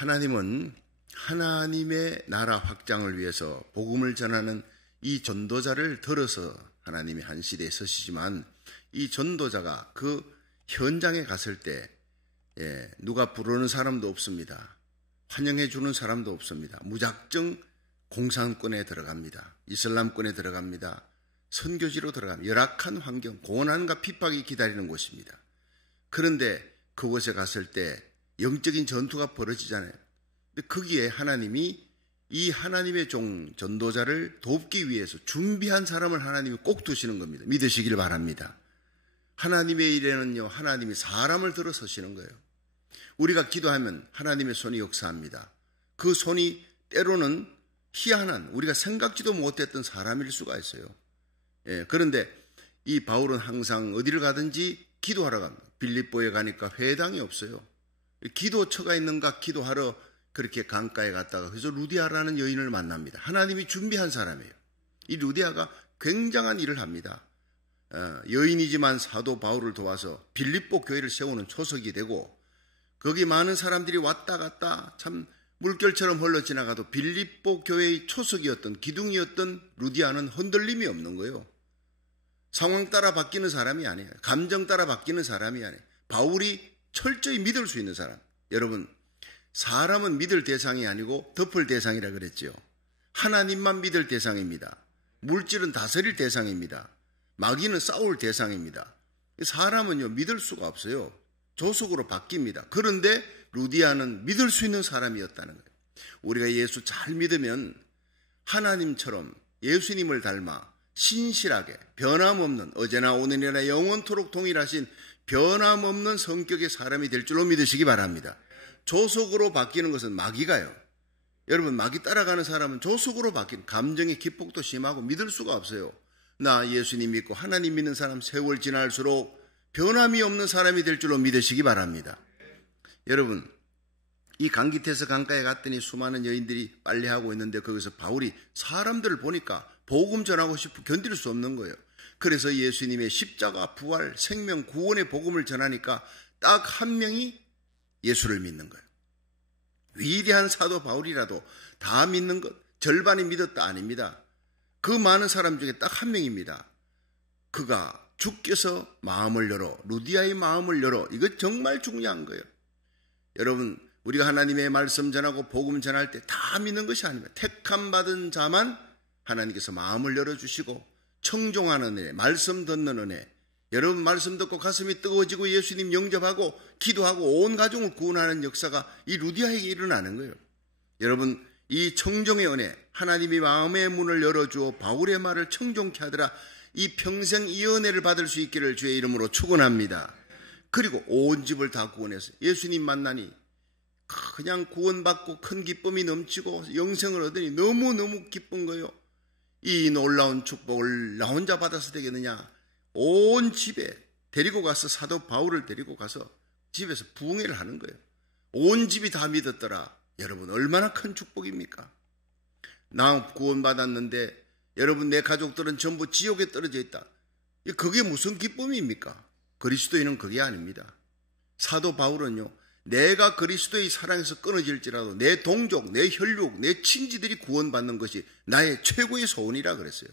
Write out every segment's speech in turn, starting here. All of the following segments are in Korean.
하나님은 하나님의 나라 확장을 위해서 복음을 전하는 이 전도자를 들어서 하나님이 한 시대에 서시지만 이 전도자가 그 현장에 갔을 때 누가 부르는 사람도 없습니다. 환영해 주는 사람도 없습니다. 무작정 공산권에 들어갑니다. 이슬람권에 들어갑니다. 선교지로 들어갑니다. 열악한 환경, 고난과 핍박이 기다리는 곳입니다. 그런데 그곳에 갔을 때 영적인 전투가 벌어지잖아요. 근데 거기에 하나님이 이 하나님의 종 전도자를 돕기 위해서 준비한 사람을 하나님이 꼭 두시는 겁니다. 믿으시길 바랍니다. 하나님의 일에는요, 하나님이 사람을 들어서시는 거예요. 우리가 기도하면 하나님의 손이 역사합니다. 그 손이 때로는 희한한, 우리가 생각지도 못했던 사람일 수가 있어요. 그런데 이 바울은 항상 어디를 가든지 기도하러 갑니다. 빌립보에 가니까 회당이 없어요. 기도처가 있는가 기도하러 그렇게 강가에 갔다가 그래서 루디아라는 여인을 만납니다. 하나님이 준비한 사람이에요. 이 루디아가 굉장한 일을 합니다. 여인이지만 사도 바울을 도와서 빌립보 교회를 세우는 초석이 되고 거기 많은 사람들이 왔다 갔다 참 물결처럼 흘러 지나가도 빌립보 교회의 초석이었던 기둥이었던 루디아는 흔들림이 없는 거예요. 상황 따라 바뀌는 사람이 아니에요. 감정 따라 바뀌는 사람이 아니에요. 바울이 철저히 믿을 수 있는 사람. 여러분, 사람은 믿을 대상이 아니고 덮을 대상이라 그랬죠. 하나님만 믿을 대상입니다. 물질은 다스릴 대상입니다. 마귀는 싸울 대상입니다. 사람은요, 믿을 수가 없어요. 조속으로 바뀝니다. 그런데 루디아는 믿을 수 있는 사람이었다는 거예요. 우리가 예수 잘 믿으면 하나님처럼 예수님을 닮아 신실하게 변함없는, 어제나 오늘이나 영원토록 동일하신 변함없는 성격의 사람이 될 줄로 믿으시기 바랍니다. 조속으로 바뀌는 것은 마귀가요. 여러분, 마귀 따라가는 사람은 조속으로 바뀌는, 감정의 기폭도 심하고 믿을 수가 없어요. 나 예수님 믿고 하나님 믿는 사람 세월 지날수록 변함이 없는 사람이 될 줄로 믿으시기 바랍니다. 여러분, 이 강기태서 강가에 갔더니 수많은 여인들이 빨래하고 있는데 거기서 바울이 사람들을 보니까 복음 전하고 싶고 견딜 수 없는 거예요. 그래서 예수님의 십자가, 부활, 생명, 구원의 복음을 전하니까 딱 한 명이 예수를 믿는 거예요. 위대한 사도 바울이라도 다 믿는 것, 절반이 믿었다 아닙니다. 그 많은 사람 중에 딱 한 명입니다. 그가 주께서 마음을 열어, 루디아의 마음을 열어. 이거 정말 중요한 거예요. 여러분, 우리가 하나님의 말씀 전하고 복음 전할 때 다 믿는 것이 아닙니다. 택함 받은 자만 하나님께서 마음을 열어주시고 청종하는 은혜, 말씀 듣는 은혜, 여러분 말씀 듣고 가슴이 뜨거워지고 예수님 영접하고 기도하고 온 가정을 구원하는 역사가 이 루디아에게 일어나는 거예요. 여러분, 이 청종의 은혜, 하나님이 마음의 문을 열어주어 바울의 말을 청종케 하더라. 이 평생 이 은혜를 받을 수 있기를 주의 이름으로 축원합니다. 그리고 온 집을 다 구원해서 예수님 만나니 그냥 구원받고 큰 기쁨이 넘치고 영생을 얻으니 너무너무 기쁜 거예요. 이 놀라운 축복을 나 혼자 받아서 되겠느냐. 온 집에 데리고 가서 사도 바울을 데리고 가서 집에서 부흥회를 하는 거예요. 온 집이 다 믿었더라. 여러분, 얼마나 큰 축복입니까? 나 구원받았는데 여러분, 내 가족들은 전부 지옥에 떨어져 있다. 그게 무슨 기쁨입니까? 그리스도인은 그게 아닙니다. 사도 바울은요, 내가 그리스도의 사랑에서 끊어질지라도 내 동족, 내 혈육, 내 친지들이 구원받는 것이 나의 최고의 소원이라 그랬어요.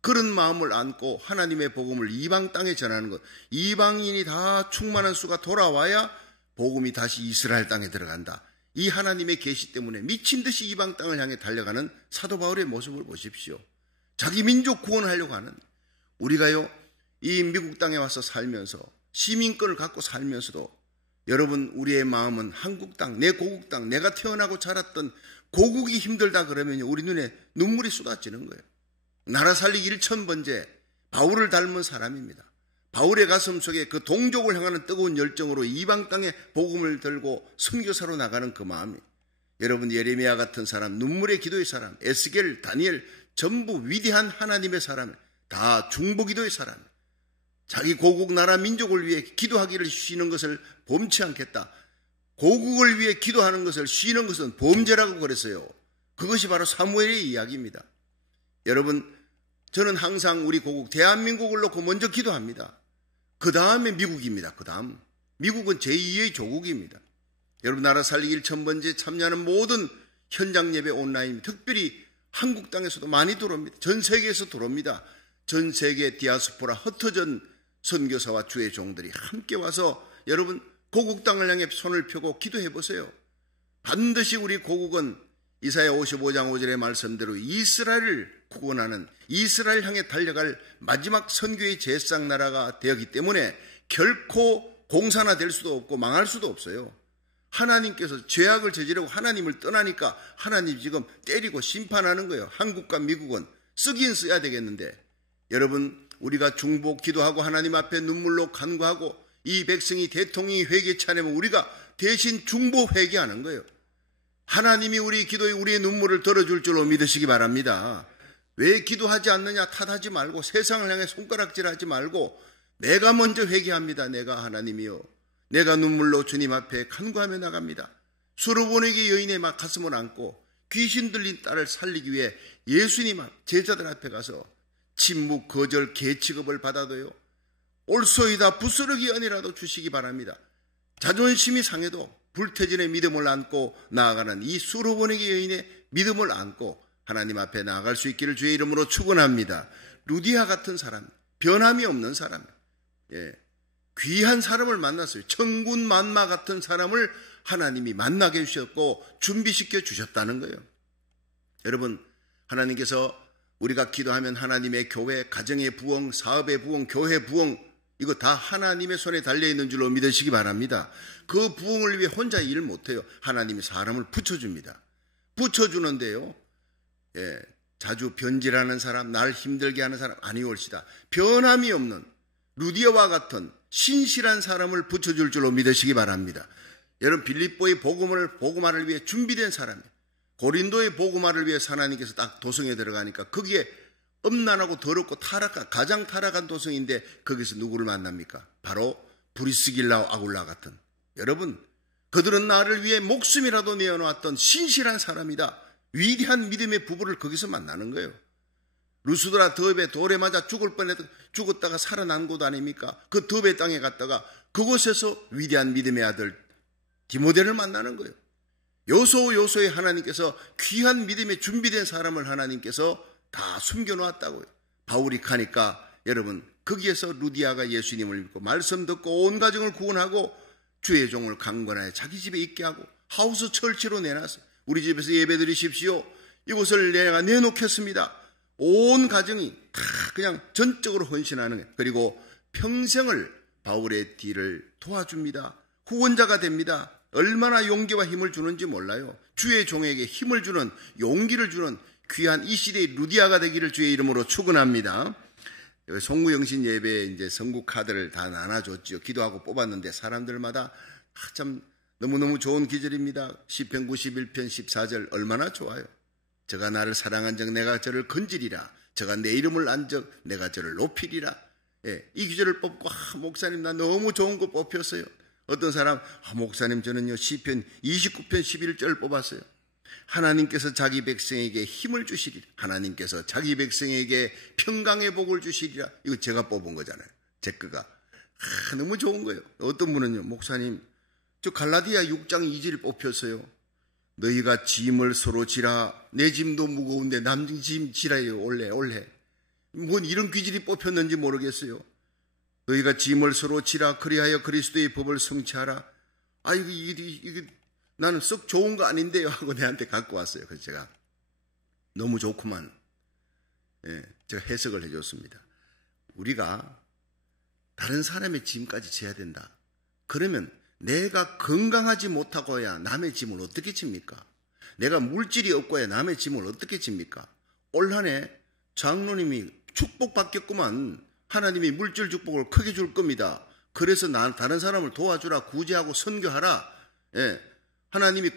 그런 마음을 안고 하나님의 복음을 이방 땅에 전하는 것, 이방인이 다 충만한 수가 돌아와야 복음이 다시 이스라엘 땅에 들어간다. 이 하나님의 계시 때문에 미친 듯이 이방 땅을 향해 달려가는 사도 바울의 모습을 보십시오. 자기 민족 구원하려고 하는, 우리가요, 이 미국 땅에 와서 살면서 시민권을 갖고 살면서도 여러분, 우리의 마음은 한국 땅, 내 고국 땅, 내가 태어나고 자랐던 고국이 힘들다 그러면 우리 눈에 눈물이 쏟아지는 거예요. 나라 살리기 1000번째 바울을 닮은 사람입니다. 바울의 가슴 속에 그 동족을 향하는 뜨거운 열정으로 이방 땅에 복음을 들고 선교사로 나가는 그 마음이, 여러분, 예레미야 같은 사람, 눈물의 기도의 사람, 에스겔, 다니엘, 전부 위대한 하나님의 사람, 다 중보기도의 사람, 자기 고국 나라 민족을 위해 기도하기를 쉬는 것을 범치 않겠다. 고국을 위해 기도하는 것을 쉬는 것은 범죄라고 그랬어요. 그것이 바로 사무엘의 이야기입니다. 여러분, 저는 항상 우리 고국 대한민국을 놓고 먼저 기도합니다. 그 다음에 미국입니다. 그 다음 미국은 제2의 조국입니다. 여러분, 나라 살리기 1000번째 참여하는 모든 현장 예배 온라인, 특별히 한국 땅에서도 많이 들어옵니다. 전 세계에서 들어옵니다. 전 세계 디아스포라 흩어진 선교사와 주의 종들이 함께 와서 여러분 고국 땅을 향해 손을 펴고 기도해 보세요. 반드시 우리 고국은 이사야 55장 5절의 말씀대로 이스라엘을 구원하는, 이스라엘 향해 달려갈 마지막 선교의 제상 나라가 되었기 때문에 결코 공산화될 수도 없고 망할 수도 없어요. 하나님께서 죄악을 저지르고 하나님을 떠나니까 하나님이 지금 때리고 심판하는 거예요. 한국과 미국은 쓰긴 써야 되겠는데, 여러분, 우리가 중보 기도하고 하나님 앞에 눈물로 간구하고 이 백성이 대통령이 회개치 않으면 우리가 대신 중보 회개하는 거예요. 하나님이 우리 기도에 우리의 눈물을 들어줄 줄로 믿으시기 바랍니다. 왜 기도하지 않느냐 탓하지 말고 세상을 향해 손가락질하지 말고 내가 먼저 회개합니다. 내가 하나님이요, 내가 눈물로 주님 앞에 간구하며 나갑니다. 수르보네게 여인의 막 가슴을 안고 귀신 들린 딸을 살리기 위해 예수님 제자들 앞에 가서 침묵, 거절, 개취급을 받아도요, 올소이다 부스러기 은이라도 주시기 바랍니다. 자존심이 상해도 불태진의 믿음을 안고 나아가는 이 수르보네게 여인의 믿음을 안고 하나님 앞에 나아갈 수 있기를 주의 이름으로 축원합니다. 루디아 같은 사람, 변함이 없는 사람, 귀한 사람을 만났어요. 천군 만마 같은 사람을 하나님이 만나게 해주셨고 준비시켜 주셨다는 거예요. 여러분, 하나님께서 우리가 기도하면 하나님의 교회, 가정의 부흥, 사업의 부흥, 교회 부흥, 이거 다 하나님의 손에 달려있는 줄로 믿으시기 바랍니다. 그 부흥을 위해 혼자 일 못해요. 하나님이 사람을 붙여줍니다. 붙여주는데요, 자주 변질하는 사람, 날 힘들게 하는 사람 아니올시다. 변함이 없는 루디아와 같은 신실한 사람을 붙여줄 줄로 믿으시기 바랍니다. 여러분, 빌립보의 복음화를 위해 준비된 사람이에요. 고린도의 복음화를 위해 하나님께서 딱 도성에 들어가니까 거기에 음란하고 더럽고 가장 타락한 도성인데 거기서 누구를 만납니까? 바로 브리스길라와 아굴라 같은, 여러분, 그들은 나를 위해 목숨이라도 내어놓았던 신실한 사람이다. 위대한 믿음의 부부를 거기서 만나는 거예요. 루스드라 더베 돌에 맞아 죽었다가 살아난 곳 아닙니까? 그 더베 땅에 갔다가 그곳에서 위대한 믿음의 아들 디모데를 만나는 거예요. 요소에 하나님께서 귀한 믿음에 준비된 사람을 하나님께서 다 숨겨놓았다고요. 바울이 가니까 여러분, 거기에서 루디아가 예수님을 믿고 말씀 듣고 온 가정을 구원하고 주의 종을 강권하여 자기 집에 있게 하고 하우스 철치로 내놨어요. 우리 집에서 예배 드리십시오. 이곳을 내가 내놓겠습니다. 온 가정이 다 그냥 전적으로 헌신하는 거예요. 그리고 평생을 바울의 뒤를 도와줍니다. 후원자가 됩니다. 얼마나 용기와 힘을 주는지 몰라요. 주의 종에게 힘을 주는, 용기를 주는 귀한 이 시대의 루디아가 되기를 주의 이름으로 축원합니다. 송구영신 예배에 이제 선구 카드를 다 나눠줬지요. 기도하고 뽑았는데 사람들마다 참 너무너무 좋은 기절입니다. 시편 91편 14절 얼마나 좋아요. 저가 나를 사랑한 적 내가 저를 건지리라. 저가 내 이름을 안 적 내가 저를 높이리라. 이 기절을 뽑고 목사님 나 너무 좋은 거 뽑혔어요. 어떤 사람, 목사님 저는요 시편 29편 11절 뽑았어요. 하나님께서 자기 백성에게 힘을 주시리라. 하나님께서 자기 백성에게 평강의 복을 주시리라. 이거 제가 뽑은 거잖아요. 제 거가. 너무 좋은 거예요. 어떤 분은요, 목사님 저 갈라디아 6장 2절 뽑혔어요. 너희가 짐을 서로 지라. 내 짐도 무거운데 남 짐 지라요. 올해 뭔 이런 귀질이 뽑혔는지 모르겠어요. 너희가 짐을 서로 지라. 그리하여 그리스도의 법을 성취하라. 이게 나는 썩 좋은 거 아닌데요 하고 내한테 갖고 왔어요. 그래서 제가 너무 좋구만. 제가 해석을 해줬습니다. 우리가 다른 사람의 짐까지 져야 된다. 그러면 내가 건강하지 못하고야 남의 짐을 어떻게 집니까? 내가 물질이 없고야 남의 짐을 어떻게 집니까? 올 한 해 장로님이 축복받겠구만. 하나님이 물질 축복을 크게 줄 겁니다. 그래서 다른 사람을 도와주라, 구제하고 선교하라. 하나님이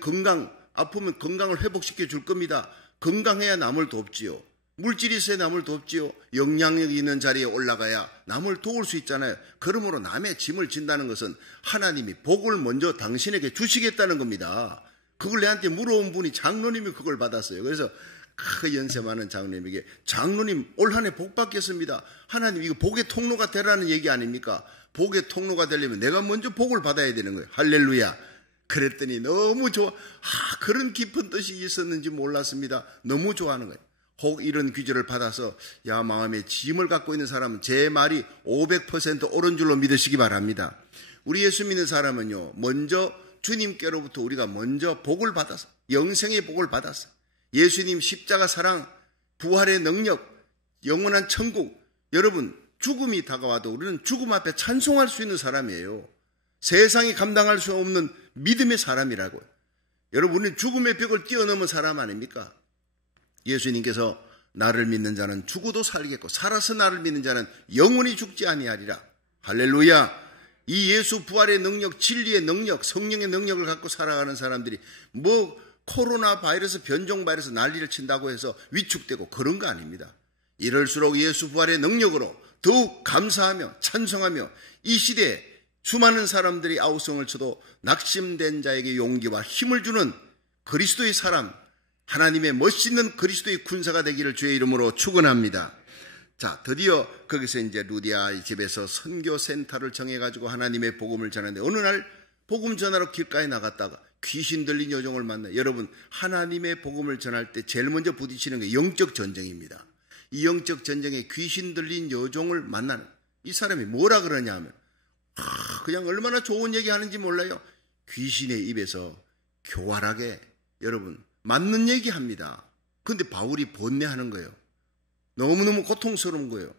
아프면 건강을 회복시켜 줄 겁니다. 건강해야 남을 돕지요. 물질이 있어야 남을 돕지요. 영향력이 있는 자리에 올라가야 남을 도울 수 있잖아요. 그러므로 남의 짐을 진다는 것은 하나님이 복을 먼저 당신에게 주시겠다는 겁니다. 그걸 내한테 물어온 분이 장로님이 그걸 받았어요. 그래서 그 연세 많은 장로님에게, 장로님 올 한 해 복 받겠습니다. 하나님 이거 복의 통로가 되라는 얘기 아닙니까? 복의 통로가 되려면 내가 먼저 복을 받아야 되는 거예요. 할렐루야. 그랬더니 너무 좋아. 그런 깊은 뜻이 있었는지 몰랐습니다. 너무 좋아하는 거예요. 혹 이런 귀절을 받아서 야, 마음에 짐을 갖고 있는 사람은 제 말이 500% 옳은 줄로 믿으시기 바랍니다. 우리 예수 믿는 사람은요, 먼저 주님께로부터 우리가 먼저 복을 받았어. 영생의 복을 받았어. 예수님 십자가 사랑, 부활의 능력, 영원한 천국. 여러분, 죽음이 다가와도 우리는 죽음 앞에 찬송할 수 있는 사람이에요. 세상이 감당할 수 없는 믿음의 사람이라고요. 여러분, 우리는 죽음의 벽을 뛰어넘은 사람 아닙니까? 예수님께서 나를 믿는 자는 죽어도 살겠고 살아서 나를 믿는 자는 영원히 죽지 아니하리라. 할렐루야. 이 예수 부활의 능력, 진리의 능력, 성령의 능력을 갖고 살아가는 사람들이 뭐 코로나 바이러스, 변종 바이러스 난리를 친다고 해서 위축되고 그런 거 아닙니다. 이럴수록 예수 부활의 능력으로 더욱 감사하며 찬송하며 이 시대에 수많은 사람들이 아우성을 쳐도 낙심된 자에게 용기와 힘을 주는 그리스도의 사람, 하나님의 멋있는 그리스도의 군사가 되기를 주의 이름으로 축원합니다. 자, 드디어 거기서 이제 루디아 집에서 선교센터를 정해가지고 하나님의 복음을 전하는데 어느 날 복음 전하러 길가에 나갔다가 귀신 들린 여종을 만나. 여러분, 하나님의 복음을 전할 때 제일 먼저 부딪히는 게 영적 전쟁입니다. 이 영적 전쟁에 귀신 들린 여종을 만나는 이 사람이 뭐라 그러냐 하면 그냥 얼마나 좋은 얘기 하는지 몰라요. 귀신의 입에서 교활하게 여러분 맞는 얘기 합니다. 근데 바울이 번뇌하는 거예요. 너무너무 고통스러운 거예요.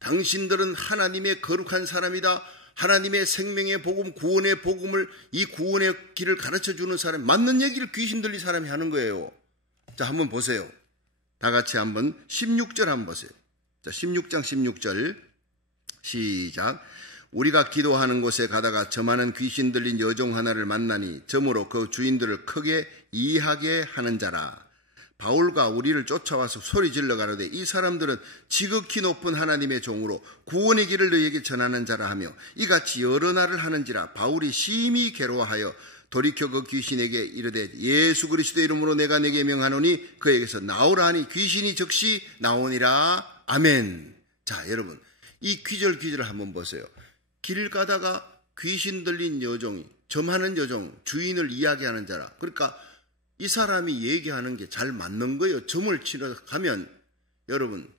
당신들은 하나님의 거룩한 사람이다. 하나님의 생명의 복음, 구원의 복음을, 이 구원의 길을 가르쳐주는 사람, 맞는 얘기를 귀신 들린 사람이 하는 거예요. 자, 한번 보세요. 다 같이 한번 16절 한번 보세요. 자, 16장 16절 시작. 우리가 기도하는 곳에 가다가 점하는 귀신 들린 여종 하나를 만나니 점으로 그 주인들을 크게 이해하게 하는 자라. 바울과 우리를 쫓아와서 소리 질러 가로되 이 사람들은 지극히 높은 하나님의 종으로 구원의 길을 너희에게 전하는 자라 하며 이같이 여러 날을 하는지라. 바울이 심히 괴로워하여 돌이켜 그 귀신에게 이르되 예수 그리스도의 이름으로 내가 내게 명하노니 그에게서 나오라 하니 귀신이 즉시 나오니라. 아멘. 자, 여러분, 이 귀절을 한번 보세요. 길 가다가 귀신 들린 여종이, 점하는 여종, 주인을 이야기하는 자라. 그러니까 이 사람이 얘기하는 게 잘 맞는 거예요. 점을 치러 가면 여러분,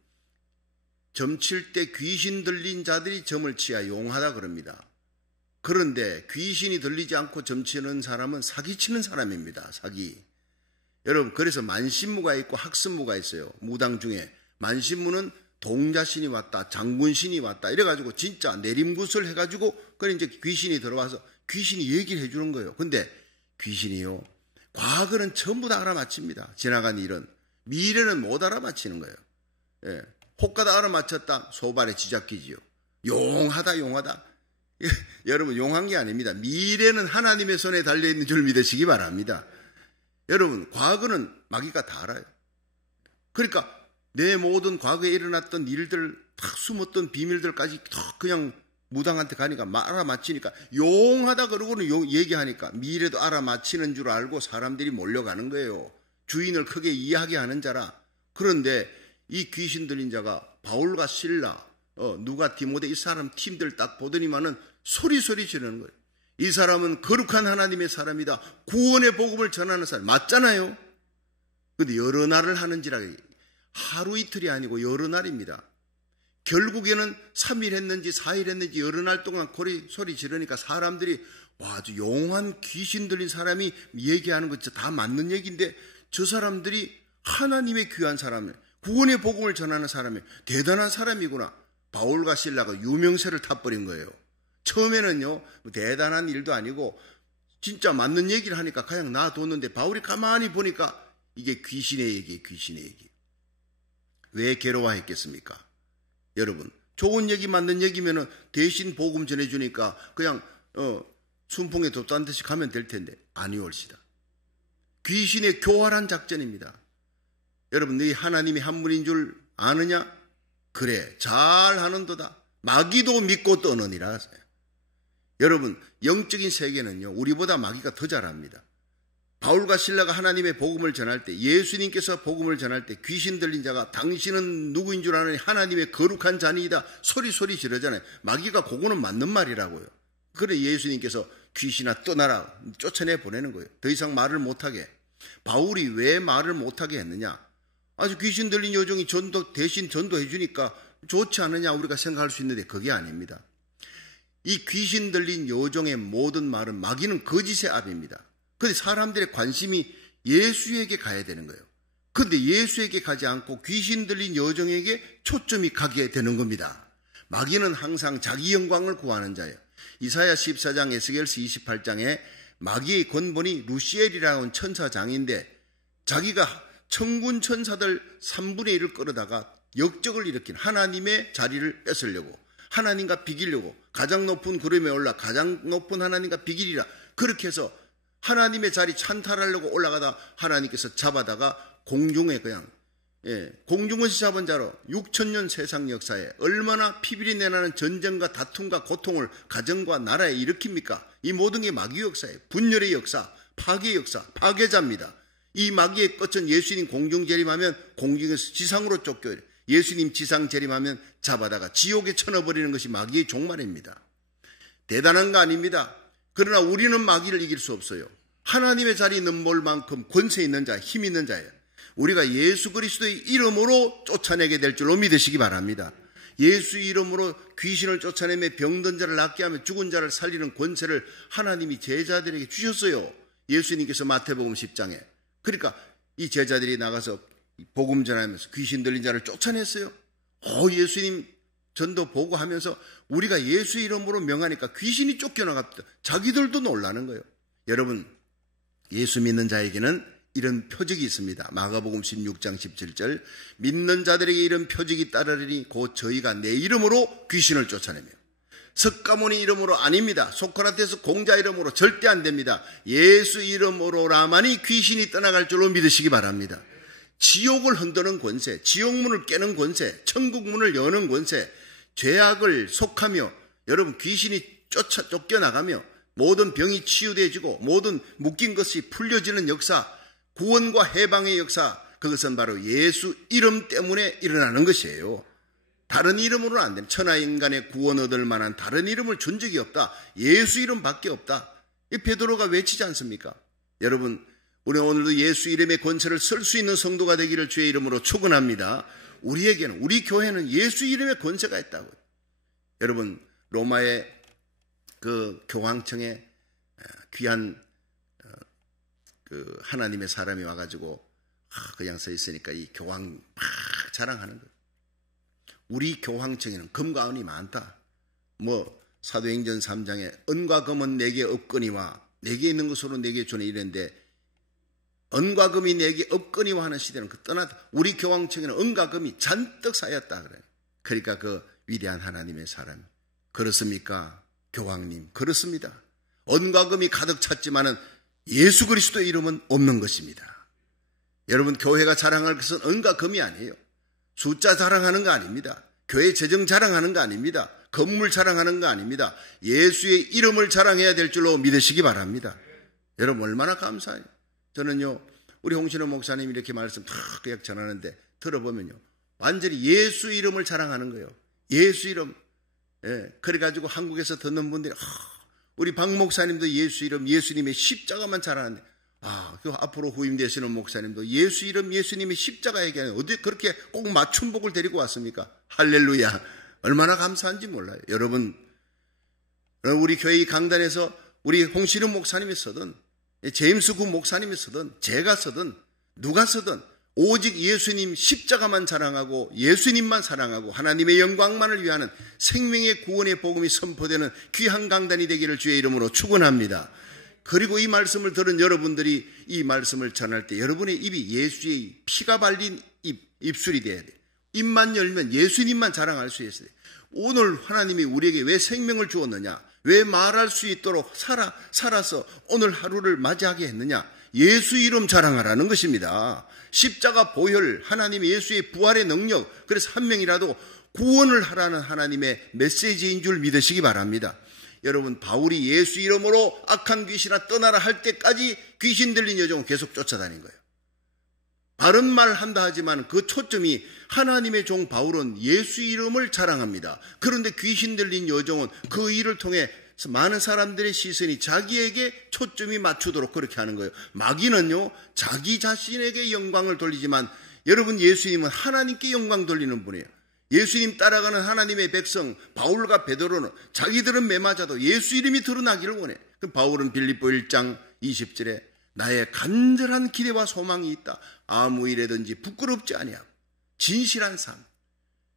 점 칠 때 귀신 들린 자들이 점을 치야 용하다 그럽니다. 그런데 귀신이 들리지 않고 점 치는 사람은 사기치는 사람입니다. 사기. 여러분, 그래서 만신무가 있고 학습무가 있어요. 무당 중에. 만신무는 동자신이 왔다, 장군신이 왔다 이래가지고 진짜 내림굿을 해가지고 그래 이제 귀신이 들어와서 귀신이 얘기를 해주는 거예요. 근데 귀신이요, 과거는 전부 다 알아맞힙니다. 지나간 일은. 미래는 못 알아맞히는 거예요. 예. 혹가다 알아맞혔다, 소발의 지잡기지요. 용하다. 여러분, 용한 게 아닙니다. 미래는 하나님의 손에 달려있는 줄 믿으시기 바랍니다. 여러분, 과거는 마귀가 다 알아요. 그러니까 내 모든 과거에 일어났던 일들, 탁 숨었던 비밀들까지 그냥 무당한테 가니까 알아맞히니까 용하다 그러고는 얘기하니까 미래도 알아맞히는 줄 알고 사람들이 몰려가는 거예요. 주인을 크게 이해하게 하는 자라. 그런데 이 귀신 들린 자가 바울과 실라, 누가 디모데 이 사람 팀들 딱 보더니만은 소리 지르는 거예요. 이 사람은 거룩한 하나님의 사람이다. 구원의 복음을 전하는 사람 맞잖아요. 근데 여러 날을 하는지라. 하루 이틀이 아니고 여러 날입니다. 결국에는 3일 했는지 4일 했는지 여러 날 동안 소리 지르니까 사람들이 와, 아주 용한 귀신 들린 사람이 얘기하는 거 진짜 다 맞는 얘기인데 저 사람들이 하나님의 귀한 사람을, 구원의 복음을 전하는 사람이 대단한 사람이구나. 바울과 실라가 유명세를 타버린 거예요. 처음에는요, 대단한 일도 아니고 진짜 맞는 얘기를 하니까 그냥 놔뒀는데 바울이 가만히 보니까 이게 귀신의 얘기. 왜 괴로워했겠습니까? 여러분, 좋은 얘기 맞는 얘기면은 대신 복음 전해주니까 그냥 순풍에 돛단 듯이 가면 될 텐데 아니올시다. 귀신의 교활한 작전입니다. 여러분, 너희 하나님이 한 분인 줄 아느냐? 그래, 잘하는도다. 마귀도 믿고 떠느니라 하세요. 여러분, 영적인 세계는요, 우리보다 마귀가 더 잘합니다. 바울과 실라가 하나님의 복음을 전할 때, 예수님께서 복음을 전할 때 귀신 들린 자가 당신은 누구인 줄 아느니 하나님의 거룩한 자니이다 소리 지르잖아요. 마귀가 그거는 맞는 말이라고요. 그래 예수님께서 귀신아 떠나라 쫓아내 보내는 거예요. 더 이상 말을 못하게. 바울이 왜 말을 못하게 했느냐? 아주 귀신 들린 여종이 대신 전도해 주니까 좋지 않느냐 우리가 생각할 수 있는데 그게 아닙니다. 이 귀신 들린 여종의 모든 말은 마귀는 거짓의 압입니다. 그런데 사람들의 관심이 예수에게 가야 되는 거예요. 그런데 예수에게 가지 않고 귀신 들린 여종에게 초점이 가게 되는 겁니다. 마귀는 항상 자기 영광을 구하는 자예요. 이사야 14장 에스겔서 28장에 마귀의 근본이 루시엘이라는 천사장인데 자기가 천군 천사들 3분의 1을 끌어다가 역적을 일으킨 하나님의 자리를 뺏으려고 하나님과 비기려고 가장 높은 구름에 올라 가장 높은 하나님과 비기리라 그렇게 해서 하나님의 자리 찬탈하려고 올라가다 하나님께서 잡아다가 공중에 그냥 공중에서 잡은 자로 6천년 세상 역사에 얼마나 피비리 내나는 전쟁과 다툼과 고통을 가정과 나라에 일으킵니까? 이 모든 게 마귀 역사예요. 분열의 역사, 파괴의 역사, 파괴자입니다. 이 마귀의 끝은 예수님 공중 재림하면 공중에서 지상으로 쫓겨요. 예수님 지상 재림하면 잡아다가 지옥에 쳐넣어버리는 것이 마귀의 종말입니다. 대단한 거 아닙니다. 그러나 우리는 마귀를 이길 수 없어요. 하나님의 자리에 넘볼 만큼 권세 있는 자, 힘 있는 자예요. 우리가 예수 그리스도의 이름으로 쫓아내게 될 줄로 믿으시기 바랍니다. 예수 이름으로 귀신을 쫓아내며 병든 자를 낫게 하며 죽은 자를 살리는 권세를 하나님이 제자들에게 주셨어요. 예수님께서 마태복음 10장에. 그러니까 이 제자들이 나가서 복음 전하면서 귀신 들린 자를 쫓아냈어요. 예수님 전도 보고하면서 우리가 예수 이름으로 명하니까 귀신이 쫓겨나갑니다. 자기들도 놀라는 거예요. 여러분, 예수 믿는 자에게는 이런 표적이 있습니다. 마가복음 16장 17절 믿는 자들에게 이런 표적이 따르리니 곧 저희가 내 이름으로 귀신을 쫓아내며 석가모니 이름으로 아닙니다. 소크라테스 공자 이름으로 절대 안 됩니다. 예수 이름으로라만이 귀신이 떠나갈 줄로 믿으시기 바랍니다. 지옥을 흔드는 권세, 지옥문을 깨는 권세, 천국문을 여는 권세, 죄악을 속하며 여러분 귀신이 쫓겨나가며 모든 병이 치유되어지고 모든 묶인 것이 풀려지는 역사, 구원과 해방의 역사, 그것은 바로 예수 이름 때문에 일어나는 것이에요. 다른 이름으로는 안 됩니다. 천하인간의 구원 얻을 만한 다른 이름을 준 적이 없다. 예수 이름밖에 없다. 이 베드로가 외치지 않습니까? 여러분, 우리 오늘도 예수 이름의 권세를 쓸 수 있는 성도가 되기를 주의 이름으로 축원합니다. 우리에게는, 우리 교회는 예수 이름의 권세가 있다고요. 여러분, 로마의 그 교황청에 귀한 그 하나님의 사람이 와가지고 그냥 서 있으니까 이 교황 막 자랑하는 거예요. 우리 교황청에는 금과 은이 많다. 사도행전 3장에 은과 금은 내게 없거니와 내게 있는 것으로 내게 주는 이랬는데 은과 금이 내게 없거니와 하는 시대는 떠났다. 우리 교황청에는 은과 금이 잔뜩 쌓였다 그래요. 그러니까 그 위대한 하나님의 사람. 그렇습니까? 교황님, 그렇습니다. 은과 금이 가득 찼지만은 예수 그리스도의 이름은 없는 것입니다. 여러분, 교회가 자랑할 것은 은과 금이 아니에요. 숫자 자랑하는 거 아닙니다. 교회 재정 자랑하는 거 아닙니다. 건물 자랑하는 거 아닙니다. 예수의 이름을 자랑해야 될 줄로 믿으시기 바랍니다. 여러분, 얼마나 감사해요. 저는요, 우리 홍신호 목사님 이렇게 말씀 다 그냥 전하는데 들어보면요, 완전히 예수 이름을 자랑하는 거예요. 예수 이름. 그래가지고 한국에서 듣는 분들이 우리 박 목사님도 예수 이름, 예수님의 십자가만 자랑하는데 그 앞으로 후임되시는 목사님도 예수 이름, 예수님의 십자가 얘기하는 어디 그렇게 꼭 맞춤복을 데리고 왔습니까? 할렐루야. 얼마나 감사한지 몰라요. 여러분, 우리 교회 강단에서 우리 홍신호 목사님이 서든 제임스 구 목사님이 서든 제가 서든 누가 서든 오직 예수님 십자가만 자랑하고 예수님만 사랑하고 하나님의 영광만을 위하는 생명의 구원의 복음이 선포되는 귀한 강단이 되기를 주의 이름으로 축원합니다. 그리고 이 말씀을 들은 여러분들이 이 말씀을 전할 때 여러분의 입이 예수의 피가 발린 입술이 돼야 돼요. 입만 열면 예수님만 자랑할 수 있어요. 오늘 하나님이 우리에게 왜 생명을 주었느냐? 왜 말할 수 있도록 살아서 오늘 하루를 맞이하게 했느냐? 예수 이름 자랑하라는 것입니다. 십자가 보혈, 하나님 예수의 부활의 능력, 그래서 한 명이라도 구원을 하라는 하나님의 메시지인 줄 믿으시기 바랍니다. 여러분, 바울이 예수 이름으로 악한 귀신아 떠나라 할 때까지 귀신 들린 여종을 계속 쫓아다닌 거예요. 바른 말 한다 하지만 그 초점이 하나님의 종 바울은 예수 이름을 자랑합니다. 그런데 귀신 들린 여종은 그 일을 통해 많은 사람들의 시선이 자기에게 초점이 맞추도록 그렇게 하는 거예요. 마귀는요, 자기 자신에게 영광을 돌리지만 여러분, 예수님은 하나님께 영광 돌리는 분이에요. 예수님 따라가는 하나님의 백성 바울과 베드로는 자기들은 매맞아도 예수 이름이 드러나기를 원해. 그럼 바울은 빌립보 1장 20절에 나의 간절한 기대와 소망이 있다. 아무 일에든지 부끄럽지 아니하고 진실한 삶,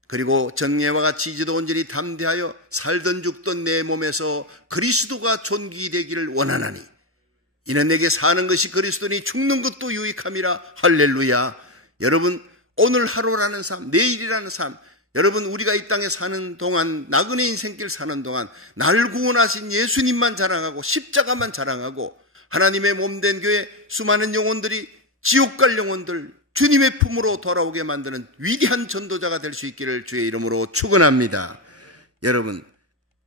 그리고 전예와 같이 이제도 온전히 담대하여 살던 죽던 내 몸에서 그리스도가 존귀되기를 원하나니 이는 내게 사는 것이 그리스도니 죽는 것도 유익함이라. 할렐루야. 여러분, 오늘 하루라는 삶, 내일이라는 삶, 여러분, 우리가 이 땅에 사는 동안, 나그네 인생길 사는 동안 날 구원하신 예수님만 자랑하고 십자가만 자랑하고 하나님의 몸된 교회 수많은 영혼들이 지옥 갈 영혼들 주님의 품으로 돌아오게 만드는 위대한 전도자가 될 수 있기를 주의 이름으로 축원합니다. 여러분,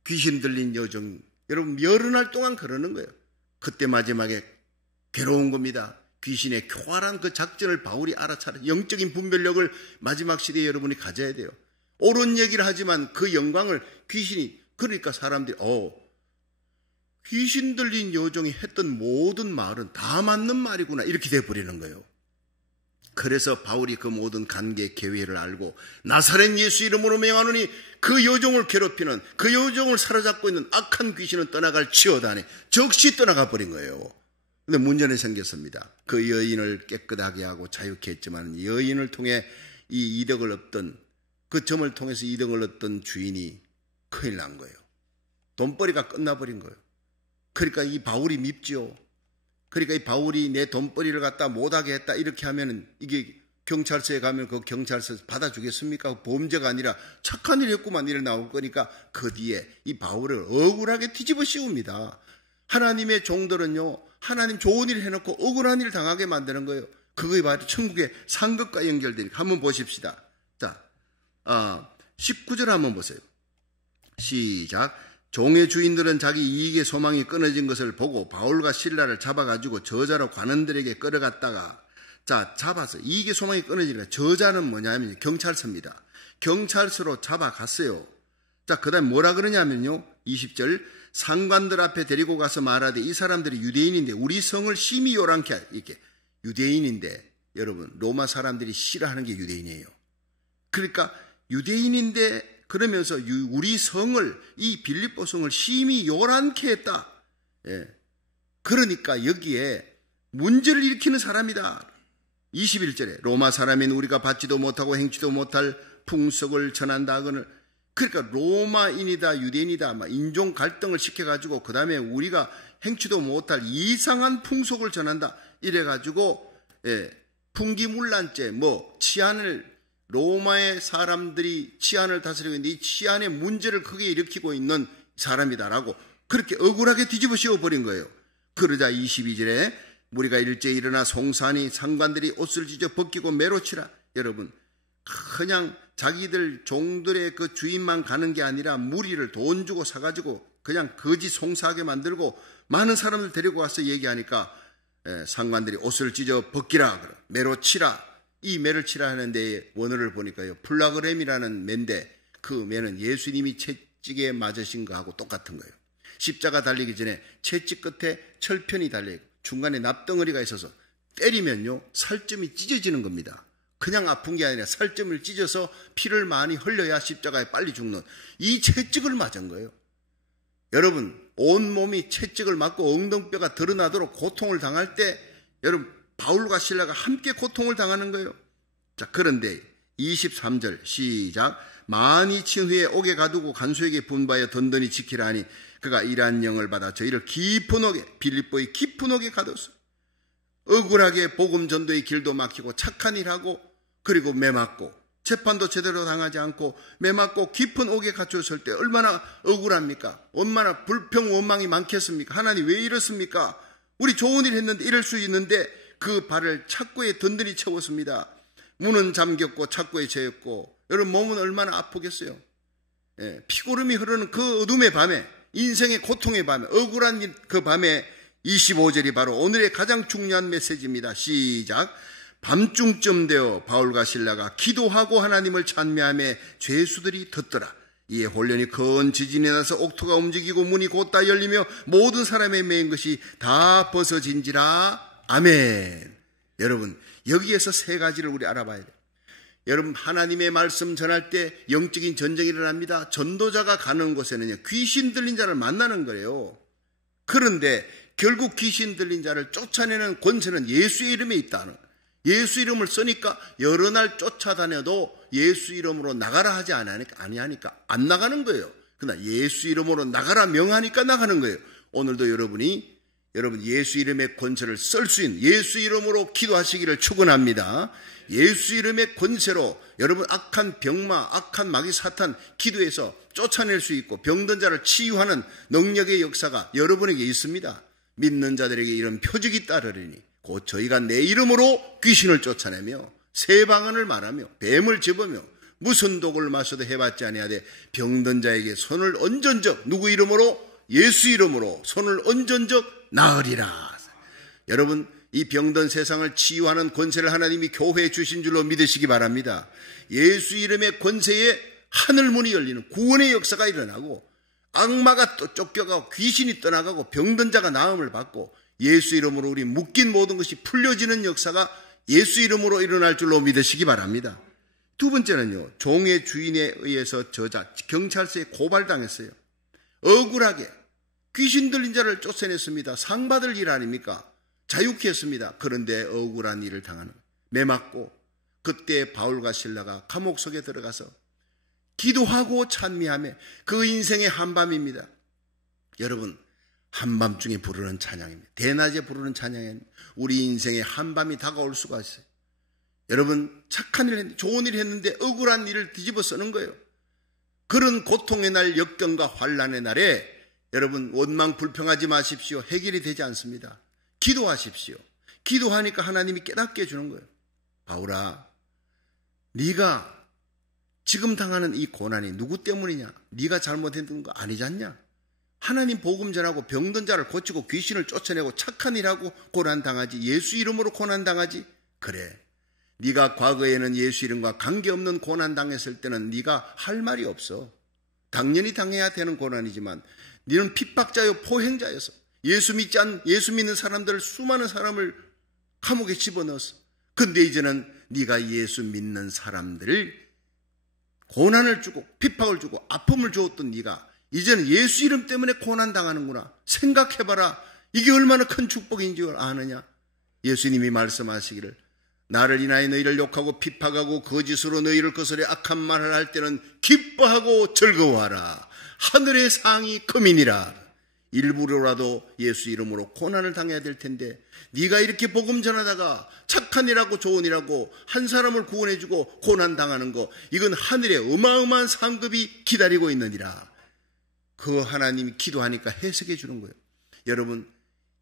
귀신 들린 여정, 여러분 열흘날 동안 그러는 거예요. 그때 마지막에 괴로운 겁니다. 귀신의 교활한 그 작전을 바울이 알아차려 영적인 분별력을 마지막 시대에 여러분이 가져야 돼요. 옳은 얘기를 하지만 그 영광을 귀신이, 그러니까 사람들이 귀신 들린 여종이 했던 모든 말은 다 맞는 말이구나 이렇게 돼버리는 거예요. 그래서 바울이 그 모든 관계 계획을 알고 나사렛 예수 이름으로 명하노니 그 여종을 괴롭히는, 그 여종을 사로잡고 있는 악한 귀신은 떠나갈 치어다니 즉시 떠나가 버린 거예요. 근데 문제는 생겼습니다. 그 여인을 깨끗하게 하고 자유케 했지만 여인을 통해 이 이득을 얻던, 그 점을 통해서 이득을 얻던 주인이 큰일 난 거예요. 돈벌이가 끝나버린 거예요. 그러니까 이 바울이 밉지요. 그러니까 이 바울이 내 돈벌이를 갖다 못하게 했다 이렇게 하면은 이게 경찰서에 가면 그 경찰서에서 받아주겠습니까? 범죄가 아니라 착한 일 했구만 이래 나올 거니까 그 뒤에 이 바울을 억울하게 뒤집어 씌웁니다. 하나님의 종들은요, 하나님 좋은 일 해놓고 억울한 일을 당하게 만드는 거예요. 그거에 바로 천국의 상급과 연결되니까 한번 보십시다. 자, 19절 한번 보세요. 시작. 종의 주인들은 자기 이익의 소망이 끊어진 것을 보고 바울과 실라를 잡아가지고 저자로 관원들에게 끌어갔다가, 자, 잡아서 이익의 소망이 끊어지니까 저자는 뭐냐면 경찰서입니다. 경찰서로 잡아갔어요. 자, 그 다음에 뭐라 그러냐면요, 20절 상관들 앞에 데리고 가서 말하되 이 사람들이 유대인인데 우리 성을 심히 요란케, 이렇게 유대인인데, 여러분 로마 사람들이 싫어하는 게 유대인이에요. 그러니까 유대인인데 그러면서 우리 성을, 이 빌립보 성을 심히 요란케 했다. 예. 그러니까 여기에 문제를 일으키는 사람이다. 21절에 로마 사람인 우리가 받지도 못하고 행치도 못할 풍속을 전한다 하거늘. 그러니까 로마인이다 유대인이다 막 인종 갈등을 시켜가지고 그 다음에 우리가 행치도 못할 이상한 풍속을 전한다 이래가지고, 예, 풍기문란죄, 치안을, 로마의 사람들이 치안을 다스리고 있는데 이 치안의 문제를 크게 일으키고 있는 사람이다라고 그렇게 억울하게 뒤집어 씌워버린 거예요. 그러자 22절에 무리가 일제히 일어나 송사하니 상관들이 옷을 찢어 벗기고 매로 치라. 여러분, 그냥 자기들 종들의 그 주인만 가는 게 아니라 무리를 돈 주고 사가지고 그냥 거지 송사하게 만들고 많은 사람들 데리고 와서 얘기하니까, 상관들이 옷을 찢어 벗기라, 매로 치라. 이 매를 치라 하는데 원어를 보니까요, 플라그램이라는 매인데 그 매는 예수님이 채찍에 맞으신 거하고 똑같은 거예요. 십자가 달리기 전에 채찍 끝에 철편이 달려있고 중간에 납덩어리가 있어서 때리면요 살점이 찢어지는 겁니다. 그냥 아픈 게 아니라 살점을 찢어서 피를 많이 흘려야 십자가에 빨리 죽는 이 채찍을 맞은 거예요. 여러분, 온몸이 채찍을 맞고 엉덩뼈가 드러나도록 고통을 당할 때 여러분 바울과 실라가 함께 고통을 당하는 거예요. 자, 그런데 23절 시작. 많이 친 후에 옥에 가두고 간수에게 분바하여 든든히 지키라 하니 그가 이러한 영을 받아 저희를 깊은 옥에, 빌립보의 깊은 옥에 가뒀어. 억울하게 복음 전도의 길도 막히고 착한 일하고 그리고 매맞고 재판도 제대로 당하지 않고 매맞고 깊은 옥에 갇혔을 때 얼마나 억울합니까? 얼마나 불평 원망이 많겠습니까? 하나님 왜 이렇습니까? 우리 좋은 일 했는데 이럴 수 있는데 그 발을 착고에 든든히 채웠습니다. 문은 잠겼고 착고에 채였고 여러분 몸은 얼마나 아프겠어요. 예, 피고름이 흐르는 그 어둠의 밤에, 인생의 고통의 밤에, 억울한 그 밤에 25절이 바로 오늘의 가장 중요한 메시지입니다. 시작. 밤중쯤 되어 바울과 실라가 기도하고 하나님을 찬미하며 죄수들이 듣더라. 이에 혼련히 큰 지진이 나서 옥토가 움직이고 문이 곧다 열리며 모든 사람의 매인 것이 다 벗어진지라. 아멘. 여러분, 여기에서 세 가지를 우리 알아봐야 돼요. 여러분, 하나님의 말씀 전할 때 영적인 전쟁이 일어납니다. 전도자가 가는 곳에는요, 귀신 들린 자를 만나는 거예요. 그런데 결국 귀신 들린 자를 쫓아내는 권세는 예수의 이름에 있다는 거예요. 예수 이름을 쓰니까 여러 날 쫓아다녀도 예수 이름으로 나가라 하지 아니하니까 안 나가는 거예요. 그러나 예수 이름으로 나가라 명하니까 나가는 거예요. 오늘도 여러분 예수 이름의 권세를 쓸 수 있는 예수 이름으로 기도하시기를 축원합니다. 예수 이름의 권세로 여러분 악한 병마, 악한 마귀 사탄 기도해서 쫓아낼 수 있고 병든 자를 치유하는 능력의 역사가 여러분에게 있습니다. 믿는 자들에게 이런 표적이 따르리니 곧 저희가 내 이름으로 귀신을 쫓아내며 새 방언을 말하며 뱀을 집으며 무슨 독을 마셔도 해봤지 아니하되 병든 자에게 손을 얹은 적 누구 이름으로? 예수 이름으로 손을 얹은 적 나으리라. 여러분, 이 병든 세상을 치유하는 권세를 하나님이 교회에 주신 줄로 믿으시기 바랍니다. 예수 이름의 권세에 하늘문이 열리는 구원의 역사가 일어나고 악마가 또 쫓겨가고 귀신이 떠나가고 병든 자가 나음을 받고 예수 이름으로 우리 묶인 모든 것이 풀려지는 역사가 예수 이름으로 일어날 줄로 믿으시기 바랍니다. 두 번째는요, 종의 주인에 의해서 저자 경찰서에 고발당했어요. 억울하게 귀신 들린 자를 쫓아냈습니다. 상 받을 일 아닙니까? 자유케 했습니다. 그런데 억울한 일을 당하는 매맞고 그때 바울과 실라가 감옥 속에 들어가서 기도하고 찬미하며 그 인생의 한밤입니다. 여러분, 한밤중에 부르는 찬양입니다. 대낮에 부르는 찬양입니다. 우리 인생의 한밤이 다가올 수가 있어요. 여러분, 착한 일을 했는데, 좋은 일을 했는데 억울한 일을 뒤집어 쓰는 거예요. 그런 고통의 날, 역경과 환난의 날에 여러분 원망 불평하지 마십시오. 해결이 되지 않습니다. 기도하십시오. 기도하니까 하나님이 깨닫게 해주는 거예요. 바울아, 네가 지금 당하는 이 고난이 누구 때문이냐? 네가 잘못했던 거 아니지 않냐? 하나님 복음 전하고 병든 자를 고치고 귀신을 쫓아내고 착한 일하고 고난당하지. 예수 이름으로 고난당하지. 그래, 네가 과거에는 예수 이름과 관계없는 고난당했을 때는 네가 할 말이 없어. 당연히 당해야 되는 고난이지만 너는 핍박자요 포행자여서 예수 믿는 사람들 수많은 사람을 감옥에 집어넣었어. 근데 이제는 네가 예수 믿는 사람들을 고난을 주고 핍박을 주고 아픔을 주었던 네가 이제는 예수 이름 때문에 고난당하는구나. 생각해봐라. 이게 얼마나 큰 축복인 줄 아느냐? 예수님이 말씀하시기를 나를 인하여 너희를 욕하고 핍박하고 거짓으로 너희를 거스려 악한 말을 할 때는 기뻐하고 즐거워하라. 하늘의 상이 금이니라. 일부러라도 예수 이름으로 고난을 당해야 될 텐데 네가 이렇게 복음 전하다가 착한 일하고 좋은 일하고 한 사람을 구원해주고 고난 당하는 거, 이건 하늘에 어마어마한 상급이 기다리고 있느니라. 그 하나님이 기도하니까 해석해 주는 거예요. 여러분,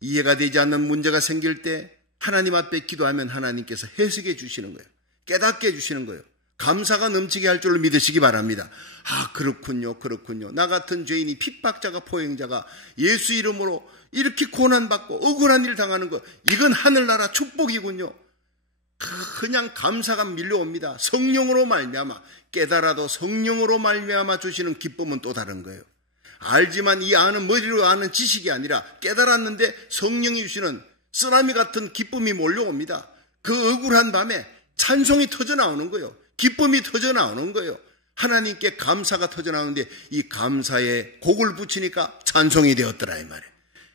이해가 되지 않는 문제가 생길 때 하나님 앞에 기도하면 하나님께서 해석해 주시는 거예요. 깨닫게 해주시는 거예요. 감사가 넘치게 할 줄로 믿으시기 바랍니다. 아, 그렇군요. 나 같은 죄인이 핍박자가 포행자가 예수 이름으로 이렇게 고난받고 억울한 일 당하는 것, 이건 하늘나라 축복이군요. 그냥 감사가 밀려옵니다. 성령으로 말미암아 깨달아도 성령으로 말미암아 주시는 기쁨은 또 다른 거예요. 알지만 이 아는 머리로 아는 지식이 아니라 깨달았는데 성령이 주시는 쓰나미 같은 기쁨이 몰려옵니다. 그 억울한 밤에 찬송이 터져나오는 거예요. 기쁨이 터져나오는 거예요. 하나님께 감사가 터져나오는데 이 감사에 곡을 붙이니까 찬송이 되었더라 이 말이에요.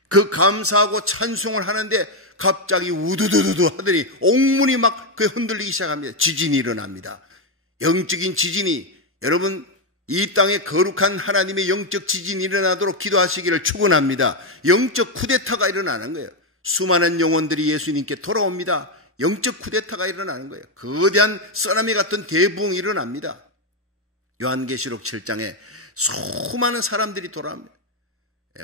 그 감사하고 찬송을 하는데 갑자기 우두두두두 하더니 옥문이 막 흔들리기 시작합니다. 지진이 일어납니다. 영적인 지진이, 여러분 이 땅에 거룩한 하나님의 영적 지진이 일어나도록 기도하시기를 축원합니다. 영적 쿠데타가 일어나는 거예요. 수많은 영혼들이 예수님께 돌아옵니다. 영적 쿠데타가 일어나는 거예요. 거대한 쓰나미 같은 대부흥이 일어납니다. 요한계시록 7장에 수많은 사람들이 돌아옵니다.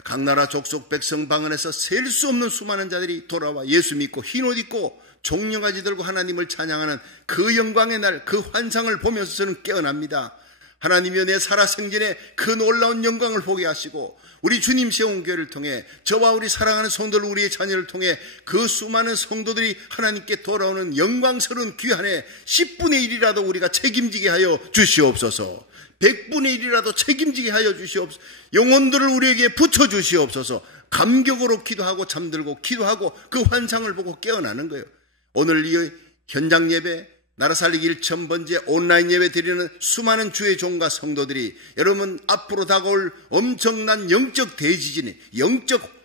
각 나라 족속 백성 방언에서 셀 수 없는 수많은 자들이 돌아와 예수 믿고 흰옷 입고 종려가지 들고 하나님을 찬양하는 그 영광의 날, 그 환상을 보면서 저는 깨어납니다. 하나님이여, 내 살아생전에 그 놀라운 영광을 보게 하시고 우리 주님 세운 교회를 통해 저와 우리 사랑하는 성도들, 우리의 자녀를 통해 그 수많은 성도들이 하나님께 돌아오는 영광스러운 귀환에 10분의 1이라도 우리가 책임지게 하여 주시옵소서. 100분의 1이라도 책임지게 하여 주시옵소서. 영혼들을 우리에게 붙여주시옵소서. 감격으로 기도하고 잠들고 기도하고 그 환상을 보고 깨어나는 거예요. 오늘 이 현장 예배, 나라 살리기 1000번째 온라인 예배 드리는 수많은 주의 종과 성도들이 여러분 앞으로 다가올 엄청난 영적 대지진이, 영적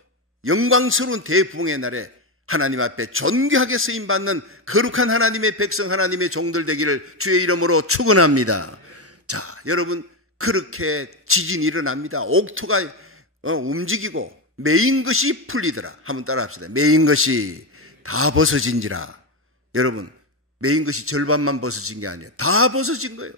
영광스러운 대부흥의 날에 하나님 앞에 존귀하게 쓰임받는 거룩한 하나님의 백성, 하나님의 종들 되기를 주의 이름으로 축원합니다. 자, 여러분, 그렇게 지진이 일어납니다. 옥토가 움직이고 메인 것이 풀리더라. 한번 따라 합시다. 메인 것이 다 벗어진지라. 여러분, 메인 것이 절반만 벗어진 게 아니에요. 다 벗어진 거예요.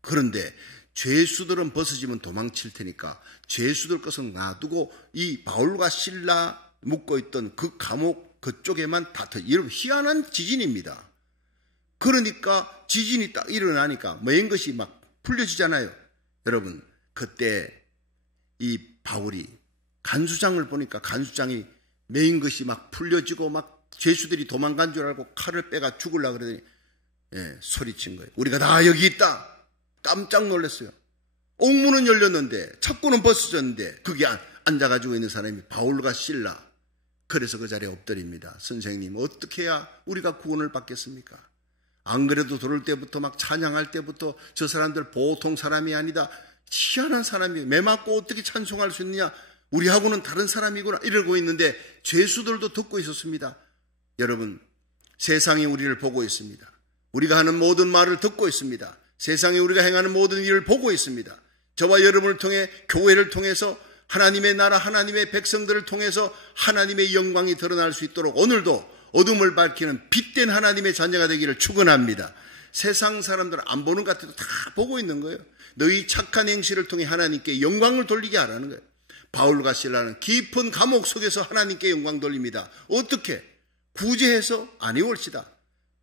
그런데 죄수들은 벗어지면 도망칠 테니까 죄수들 것은 놔두고 이 바울과 실라 묶고 있던 그 감옥 그쪽에만 다 터져. 여러분, 희한한 지진입니다. 그러니까 지진이 딱 일어나니까 메인 것이 막 풀려지잖아요. 여러분, 그때 이 바울이 간수장을 보니까 간수장이 메인 것이 막 풀려지고 막 죄수들이 도망간 줄 알고 칼을 빼가 죽으려고 그러더니 소리친 거예요. 우리가 다 여기 있다. 깜짝 놀랐어요. 옥문은 열렸는데 창고는 벗어졌는데 거기 앉아가지고 있는 사람이 바울과 실라. 그래서 그 자리에 엎드립니다. 선생님, 어떻게 해야 우리가 구원을 받겠습니까? 안 그래도 들어올 때부터 막 찬양할 때부터 저 사람들 보통 사람이 아니다. 희한한 사람이에요. 매 맞고 어떻게 찬송할 수 있느냐. 우리하고는 다른 사람이구나 이러고 있는데 죄수들도 듣고 있었습니다. 여러분, 세상이 우리를 보고 있습니다. 우리가 하는 모든 말을 듣고 있습니다. 세상에 우리가 행하는 모든 일을 보고 있습니다. 저와 여러분을 통해 교회를 통해서 하나님의 나라, 하나님의 백성들을 통해서 하나님의 영광이 드러날 수 있도록 오늘도 어둠을 밝히는 빛된 하나님의 자녀가 되기를 축원합니다. 세상 사람들은 안 보는 것 같아도 다 보고 있는 거예요. 너희 착한 행실을 통해 하나님께 영광을 돌리게 하라는 거예요. 바울과 실라는 깊은 감옥 속에서 하나님께 영광 돌립니다. 어떻게? 구제해서? 아니올시다.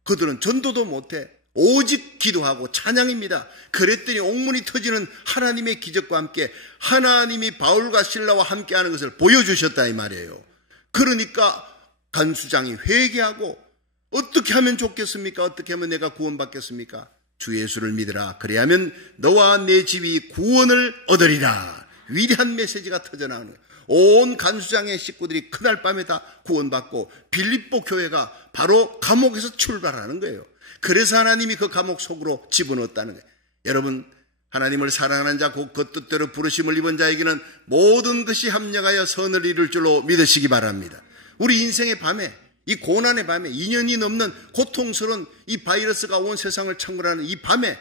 그들은 전도도 못해. 오직 기도하고 찬양입니다. 그랬더니 옥문이 터지는 하나님의 기적과 함께 하나님이 바울과 실라와 함께하는 것을 보여주셨다 이 말이에요. 그러니까 간수장이 회개하고 어떻게 하면 좋겠습니까? 어떻게 하면 내가 구원받겠습니까? 주 예수를 믿으라. 그래야면 너와 내 집이 구원을 얻으리라. 위대한 메시지가 터져나오는 거예요. 온 간수장의 식구들이 그날 밤에 다 구원받고 빌립보 교회가 바로 감옥에서 출발하는 거예요. 그래서 하나님이 그 감옥 속으로 집어넣었다는 거예요. 여러분, 하나님을 사랑하는 자, 곧 그 뜻대로 부르심을 입은 자에게는 모든 것이 합력하여 선을 이룰 줄로 믿으시기 바랍니다. 우리 인생의 밤에, 이 고난의 밤에, 2년이 넘는 고통스러운 이 바이러스가 온 세상을 창궐하는 이 밤에,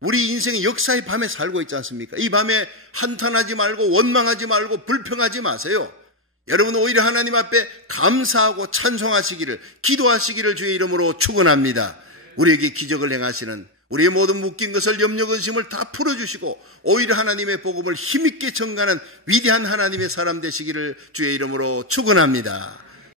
우리 인생의 역사의 밤에 살고 있지 않습니까? 이 밤에 한탄하지 말고 원망하지 말고 불평하지 마세요. 여러분, 오히려 하나님 앞에 감사하고 찬송하시기를, 기도하시기를 주의 이름으로 축원합니다. 우리에게 기적을 행하시는, 우리의 모든 묶인 것을 염려 근심을 다 풀어주시고 오히려 하나님의 복음을 힘있게 전가하는 위대한 하나님의 사람 되시기를 주의 이름으로 축원합니다.